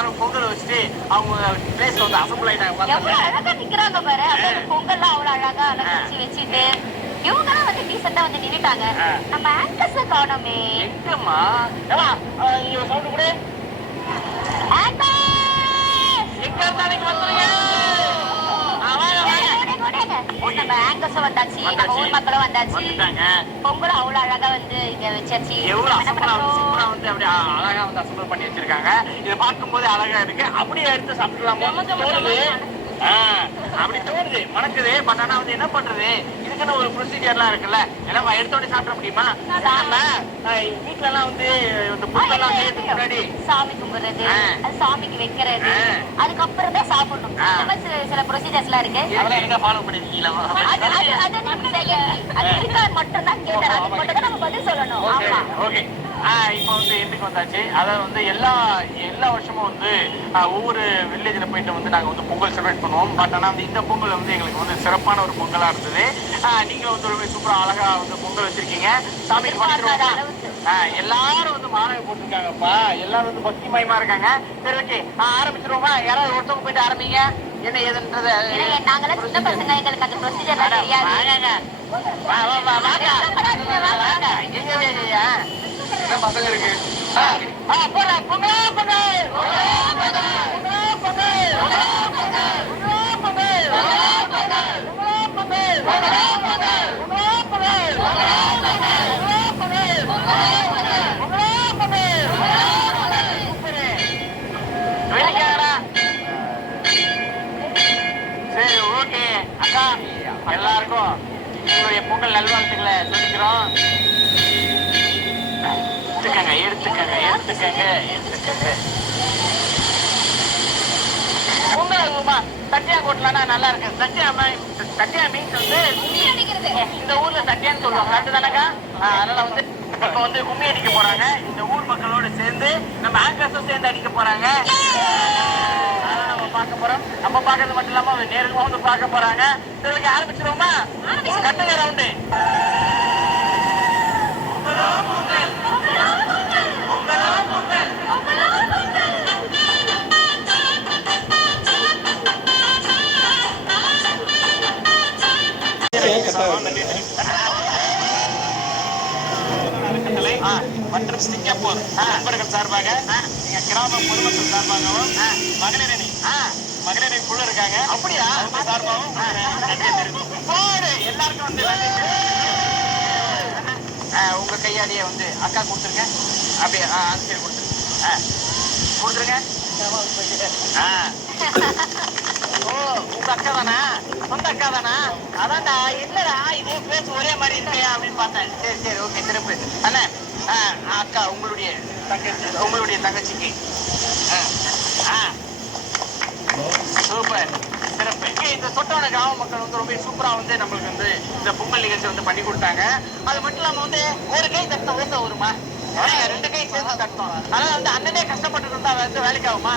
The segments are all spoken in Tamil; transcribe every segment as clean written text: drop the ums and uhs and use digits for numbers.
எல்லாரும் பொங்கல் வச்சுட்டு அவங்க பிளேஸ்ல வந்து அசம்பிள் ஆயிட்டாங்க. எவ்வளவு அழகா நிக்கிறாங்க பாரு. பொங்கல்லாம் அவ்வளவு அழகா அலங்கரிச்சு வச்சுட்டு இவங்கலாம் வந்து டீசெண்டா வந்து நின்னுட்டாங்க. நம்ம ஆங்கர்ஸ காணோமே. எங்கம்மா நீங்க சவுண்ட் கூட எங்க இருந்தாலும் வந்துருங்க. நம்ம ஆங்கர்ஸ் வந்தாச்சு, நம்ம ஊர் மக்களும் வந்தாச்சு. பொங்கல் அவ்வளவு அழகா வந்து இங்க வச்சாச்சு. எவ்வளவு சூப்பரா வந்து அப்படியே அழகா வந்து அசம்பிள் பண்ணி வச்சிருக்காங்க. இதை பார்க்கும் போது அழகா இருக்கு. அப்படியே எடுத்து சாப்பிடலாமா? அப்படி தோணுது, மணக்குது. பட் ஆனா வந்து என்ன பண்றது, இதுக்குன்னு ஒரு ப்ரொசீஜர்லாம் இருக்குல்ல. எல்லாம் எடுத்தோடனே சாப்பிட முடியுமா? வீட்டுல எல்லாம் வந்து இந்த புத்தெல்லாம் முன்னாடி சாமி கும்பிடுறது, அது சாமிக்கு வைக்கிறது, அதுக்கப்புறம் தான் சாப்பிடணும். இந்த மாதிரி சில ப்ரொசீஜர்ஸ் எல்லாம் இருக்கு. அதெல்லாம் எங்க ஃபாலோ பண்ணிருக்கீங்களா? அது இருக்காது மட்டும் தான் கேட்டேன். அது மட்டும் தான் நம்ம பதில் சொல்லணும். ஆமா, ஓகே. இப்போ வந்து எண்டுக்கு வந்தாச்சு. அதாவது வந்து எல்லா வருஷமும் வந்து ஒவ்வொரு வில்லேஜ்ல போயிட்டு வந்து நாங்க வந்து பொங்கல் செலிப்ரேட் பண்ணுவோம். பட் ஆனா வந்து இந்த பொங்கல் வந்து எங்களுக்கு வந்து சிறப்பான ஒரு பொங்கலா இருந்தது. நீங்க வந்து சூப்பரா அழகா வந்து பொங்கல் வச்சிருக்கீங்க. சாமிக்கு படைச்சிருவோம். எல்லாரும் வந்து மாலை போட்டிருக்காங்கப்பா. எல்லாரும் வந்து பக்தி மயமா இருக்காங்க. சரி, ஓகே, ஆரம்பிச்சிருவோமா? யாராவது ஒருத்தவங்க போயிட்டு ஆரம்பிங்க. என்ன ஏதுன்றது நாங்களாம் சின்ன பசங்க, எங்களுக்கு அந்த ப்ரொசீஜர் தெரியாது. பசங்க இருக்கு. சரி, ஓகே அக்கா, எல்லாருக்கும் உங்களுடைய பொங்கல் நல்வாழ்த்துக்களை சொல்லிக்கிறோம். எடுத்துக்கங்க. பொங்கல் தட்டியா கொட்டலன்னா நல்லா இருக்கு. தட்டியா மீன்ஸ் வந்து இந்த ஊர்ல தட்டியான்னு சொல்லுவாங்க. அதுதானக்கா? அதனால வந்து இப்ப வந்து கும்மி அடிக்க போறாங்க. இந்த ஊர் மக்களோட சேர்ந்து நம்ம ஆங்கர்ஸும் சேர்ந்து அடிக்க போறாங்க. நம்ம பார்க்க போறோம். நம்ம பார்க்கறது மட்டும் இல்லாம நேருமா வந்து பார்க்க போறாங்க. சரி, ஆரம்பிச்சிருவோமா? கட்டுங்க ரவுண்டு. மற்றும் சிங்கப்பூர் நண்பர்கள் சார்பாக, கிராம பொதுமக்கள் சார்பாகவும், மகளிரணி குழு இருக்காங்க. அப்படியா? சார்பாகவும் எல்லாருக்கும் வந்து உங்க கையாலேயே வந்து அக்கா கொடுத்துருங்க. அப்படியே ஆசிரியர் கொடுத்துருங்க. ஓ, உங்க அக்கா தானா? சொந்த அக்கா தானா? அதான்டா. என்னடா இது பேச ஒரே மாதிரி இருக்கையா அப்படின்னு பார்த்தேன். சரி, ஓகே, சிறப்பு. அண்ணா, அக்கா உங்களுடைய தங்கச்சிக்கு சூப்பர், சிறப்பு. இந்த சொட்டோட கிராம மக்கள் வந்து ரொம்ப சூப்பரா வந்து நம்மளுக்கு வந்து இந்த பொங்கல் நிகழ்ச்சி வந்து பண்ணி கொடுத்தாங்க. அது மட்டும் இல்லாம வந்து ஒரு கை தட்டின ஓசை வருமா? 2 கை சேர்ந்து தட்டணும். அதனால வந்து அண்ணனே கஷ்டப்பட்டு இருந்தா வந்து வேலைக்கு ஆகுமா?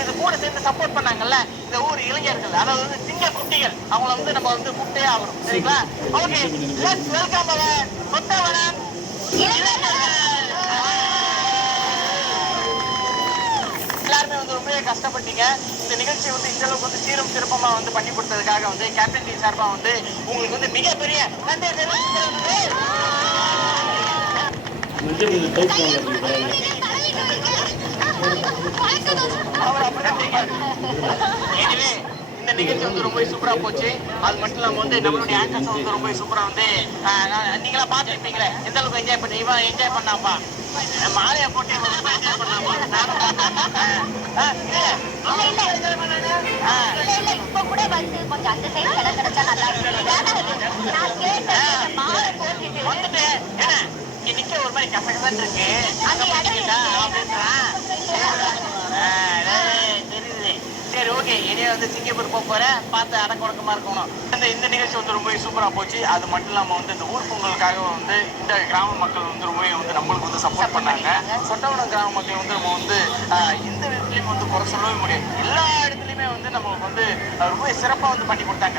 இது கூட சேர்ந்து சப்போர்ட் பண்ணாங்கல்ல இந்த ஊர் இளைஞர்கள், அதாவது வந்து சிங்க குட்டிகள், அவங்கள வந்து நம்ம வந்து கூப்பிட்டே ஆகணும். சரிங்களா? ஓகே, லெட்ஸ் வெல்கம் அவர் சொத்தவனம் எல்லாருமே வந்து ரொம்பவே கஷ்டப்பட்டீங்க. இந்த நிகழ்ச்சி வந்து இந்த அளவுக்கு வந்து சீரும் சிறப்பமா வந்து பண்ணி கொடுத்ததுக்காக வந்து கேப்டன் டி சார்பா வந்து உங்களுக்கு வந்து மிகப்பெரிய நன்றி தெரிவித்துக் இந்த நிகழ்ச்சி வந்து ரொம்ப சூப்பரா போச்சு. அது மட்டும் இல்லாம வந்து நம்மளுடைய ஆங்கர்ஸ் வந்து ரொம்ப சூப்பரா வந்து நீங்களா பாத்துருப்பீங்களே எந்த அளவுக்கு என்ஜாய் பண்ணி என்ஜாய் பண்ணாப்பா. மாலையை போட்டு என்ஜாய் பண்ணாப்பா. இப்ப கூட வந்து கொஞ்சம் அந்த சைடு இடம் கிடைச்சா நல்லா வந்துட்டு இங்க நிக்க ஒரு மாதிரி கசகசன்னு இருக்கு. தெரியுது. சரி, ஓகே. ஓகே, இனியே வந்து சிங்கப்பூர் போக போறேன், பார்த்து அடக்கொடக்கமா இருக்கணும். இந்த நிகழ்ச்சி வந்து ரொம்ப சூப்பரா போச்சு. அது மட்டும் இல்லாம வந்து இந்த ஊர் பொங்கலுக்காக வந்து இந்த கிராம மக்கள் வந்து ரொம்ப வந்து நம்மளுக்கு வந்து சப்போர்ட் பண்ணாங்க. சொட்டவனம் கிராம மக்கள் வந்து நம்ம வந்து எந்த விதத்துலயும் வந்து குறை சொல்லவே முடியாது. எல்லா இடத்துலயுமே வந்து நம்மளுக்கு வந்து ரொம்ப சிறப்பா வந்து பண்ணி கொடுத்தாங்க.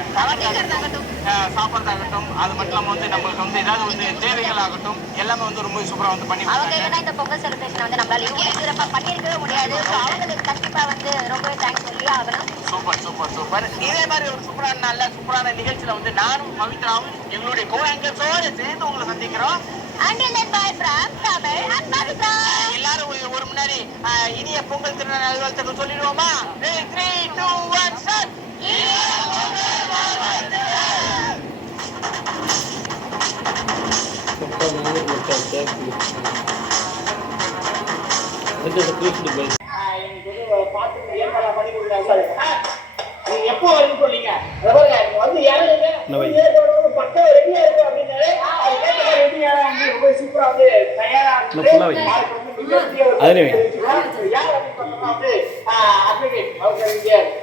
சாப்பாடாகட்டும், அது மட்டும் இல்லாம வந்து நம்மளுக்கு வந்து ஏதாவது வந்து தேவைகள் ஆகட்டும், எல்லாமே வந்து ரொம்ப சூப்பரா வந்து பண்ணி கொடுத்தாங்க. இந்த பொங்கல் செலிப்ரேஷன் வந்து நம்மளால இவ்வளவு சிறப்பா பண்ணிருக்கவே முடியாது. அவங்களுக்கு கண்டிப்பா வந்து ரொம்பவே தேங்க்ஸ் சொல்லி ஆகணும். Super super super. இதே மாதிரி ஒரு சூப்பரான நல்ல சூப்பரான நிகழ்ச்சியில வந்து நானும் பவித்ராவும் எங்களுடைய கோ ஆங்கர்ஸோட சேர்ந்து உங்களை சந்திக்கிறோம். Until then, bye from Tamil and Pavitra. எல்லாரும் ஒரு முன்னாடி இனிய பொங்கல் திருநாள் நல்வாழ்த்துக்கள் சொல்லிடுவோமா? 3, 2, 1 ஸ்டார்ட். எப்போ வருன்னு சொன்னீங்க? வந்து இறங்குங்க, பக்கம் ரெடியா இருக்கு அப்படின்னாலே ரொம்ப சூப்பரா வந்து தயாரா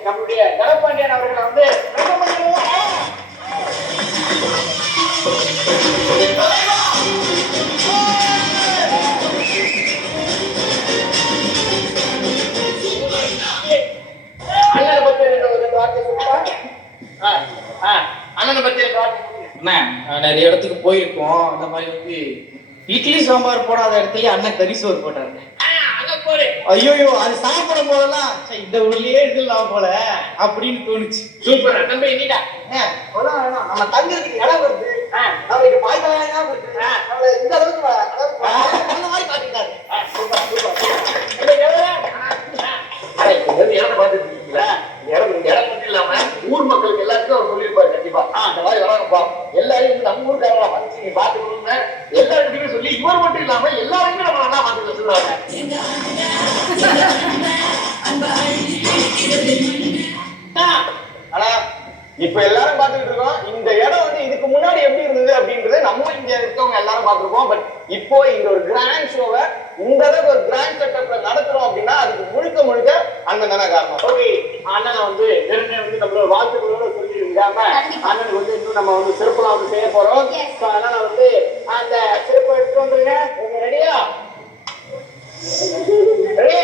நம்மளுடைய தனபாண்டியன் அவர்களை வந்து நிறைய இடத்துக்கு போயிருக்கோம். அந்த மாதிரி வந்து இட்லி சாம்பார் போடாத இடத்துல அண்ணன் கறி சோறு போட்டாரு. ஐயோ, அது சாப்பிடும் போதெல்லாம் இந்த ஊர்லயே இருக்கலாம் போல அப்படின்னு தோணுச்சு. சூப்பர் தம்பி. நீடா நம்ம தங்கிறதுக்கு இடம் வருது, நம்மளுக்கு பாய்க்காயா வருது, இந்த அளவுக்கு அந்த மாதிரி பாத்துக்கிட்டாரு. இடம் பார்த்துட்டு இருக்கீங்களா? இடம் மட்டும் இல்லாம ஊர் மக்களுக்கு எல்லாருக்கும் அவர் சொல்லியிருப்பாரு. கண்டிப்பா அந்த மாதிரி வராங்கப்பா, எல்லாரையும் வந்து நம்ம ஊருக்காரங்களா வந்து நீங்க பாத்துக்கணும்னு எல்லாருக்கிட்டையுமே சொல்லி இவர் மட்டும் இல்லாம எல்லாருமே நம்ம நல்லா பாத்துக்க சொல்லுவாங்க. ஆனா இப்ப எல்லாரும் பாத்துக்கிட்டு இருக்கோம். இந்த இடம் வந்து இதுக்கு முன்னாடி எப்படி இருந்தது அப்படின்றது நம்ம இங்க இருக்கவங்க எல்லாரும் பாத்துருக்கோம். பட் இப்போ இந்த ஒரு கிராண்ட் ஷோவை இந்த அளவுக்கு ஒரு கிராண்ட் செட்டப்ல நடத்துறோம் அப்படின்னா அதுக்கு முழுக்க முழுக்க அண்ணன் தானே காரணம். ஓகே, அண்ணனை வந்து வெறுமே வந்து நம்மளோட வாழ்த்துக்களோட சொல்லி இருக்காம அண்ணனுக்கு வந்து இன்னும் நம்ம வந்து சிறப்புலாம் வந்து செய்ய போறோம். அதனால வந்து அந்த சிறப்பு எடுத்து வந்துருங்க. ரெடியா? ரெடி?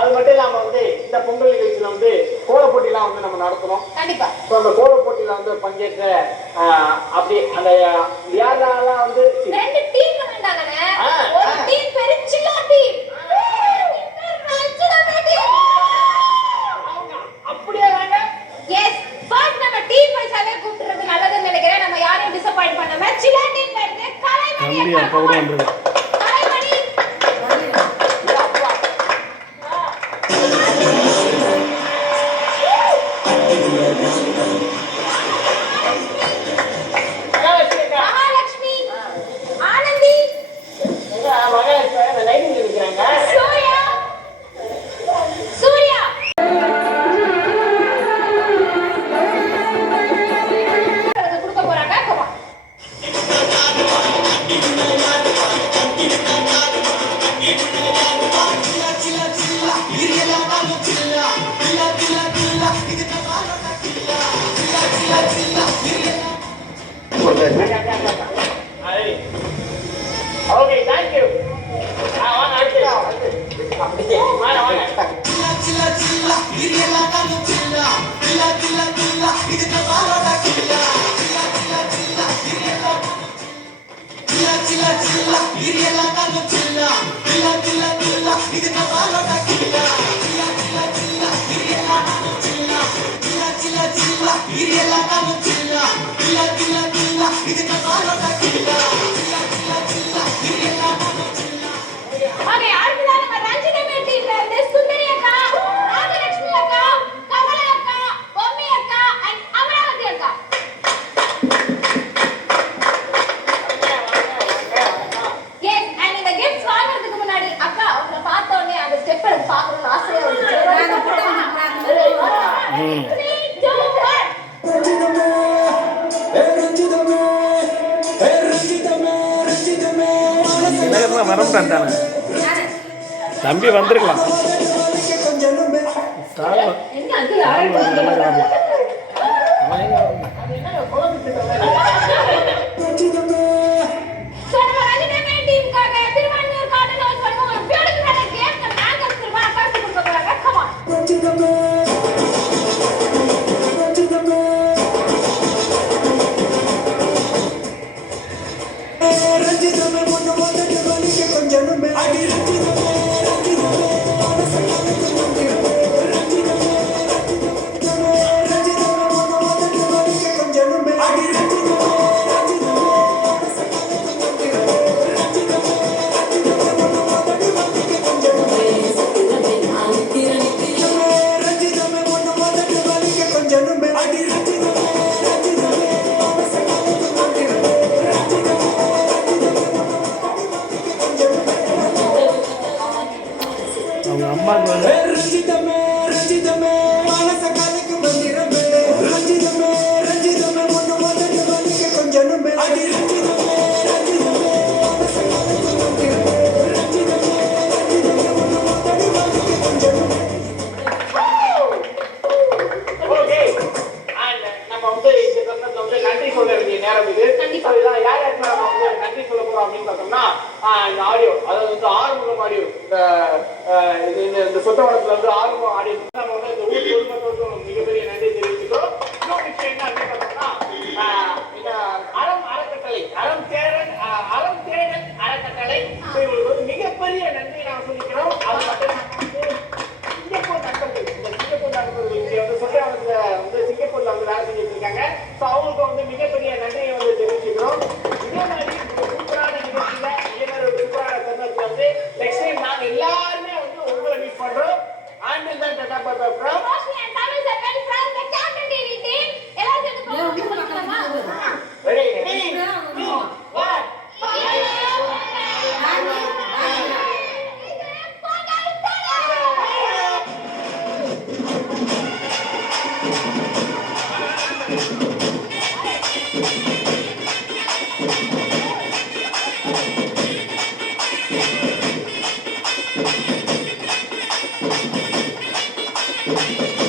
அது மட்டும் இல்லாம வந்து இந்த பொங்கல் நிகழ்ச்சியில வந்து கோல போட்டிலாம் வந்து நம்ம நடத்தணும். கண்டிப்பா அந்த கோல போட்டியில வந்து பங்கேற்ற அப்படி அந்த யாரெல்லாம் வந்து ரெண்டு டீம் வந்தாங்கனே. ஒரு டீம் பேரு சில்லா டீம், அப்படியே வாங்க. எஸ், ஃபர்ஸ்ட் நம்ம டீம் வைஸாவே கூப்பிடுறது நல்லதுன்னு நினைக்கிறேன். நம்ம யாரையும் டிசப்பாயிண்ட் பண்ணாம சில்லா டீம் வருது. கலைமணி அப்பா கூட வந்தது. கலைமணி மகாலட்சுமி, ஆனந்தி, மகாலட்சுமி அந்த லைனிங்ல இருக்கிறாங்க. சூர்யா, சூர்யா கொடுக்க போறாங்க. Comma okay, thank you. வாங்க அடுத்து. வாங்க வாங்க. ஓகே, அடுத்ததா நம்ம ரஞ்சிதமே டீம்ல இருந்து சுந்தரி அக்கா, நாகலட்சுமி அக்கா, கமலா அக்கா, பொம்மி அக்கா அண்ட் அமராவதி அக்கா. எஸ், அண்ட் இந்த கிஃப்ட்ஸ் வாங்குறதுக்கு முன்னாடி அக்கா உங்களை பார்த்த உடனே அந்த ஸ்டெப் எடுத்து பார்க்கணும்னு ஆசையா இருந்துச்சு. 3, 2, 1. விநாயகர்லாம் வரமாட்டான் தானே தம்பி வந்திருக்கலாம் சால்வா என்ன அது யாரு இந்த மாதிரி வரலாம் So, நம்ம ரஞ்சிதமே டீமுக்காக திருவான்மியூர் கார்டன் ஹவுஸ் வந்து ஒரு பியூட்டிஃபுல்லான கேம் நாங்க திரும்ப பரிசு கொடுக்க போறாங்க. Come on. அவங்க அம்மாவுக்கு வந்து ஓகே அண்ட் நம்ம வந்து இந்த தருணத்துல வந்து நன்றி சொல்ல வேண்டிய நேரம் இது கண்டிப்பா. அதுதான் யார் யாருக்கு நம்ம வந்து நன்றி சொல்ல போறோம் அப்படின்னு பார்த்தோம்னா இந்த ஆடியோ அதாவது வந்து ஆறுமுகம் ஆடியோ இந்த சொத்தவனத்துல வந்து ஆறுமுகம் ஆடியோ நம்ம வந்து இந்த ஊர் பொதுமக்களுக்கு மிகப்பெரிய நன்றி தெரிவிச்சுக்கிறோம். இன்னொரு விஷயம் என்ன அப்படின்னு பார்த்தோம்னா இந்த அறம் தேடல் அறக்கட்டளை இவங்களுக்கு வந்து மிகப்பெரிய நன்றி நான் சொல்லிக்கிறோம். அது மட்டும் சிங்கப்பூர் நண்பர்கள் இந்த சிங்கப்பூர் நண்பர்களுக்கு வந்து சொத்தவனத்துல வந்து சிங்கப்பூர்ல வந்து வேலை செஞ்சுட்டு இருக்காங்க. ஸோ அவங்களுக்கு வந்து மிகப்பெரிய நன்றியை வந்து தெரிவிச்சுக்கிறோம். இதே மாதிரி சூப்பரான நிகழ்ச்சியில இதே மாதிரி ஒரு சூப்பரான தருணத்துல வந்து நெக்ஸ்ட் டைம் நாங்க எல்லாருமே வந்து உங்களை மீட் பண்றோம். ஆண்டில் தான் tata bye bye from Roshni and Tamil sir from the Captain TV team. எல்லாரும் சேர்ந்து promote பண்ணலாமா? Ready 3 2 1 Thank you.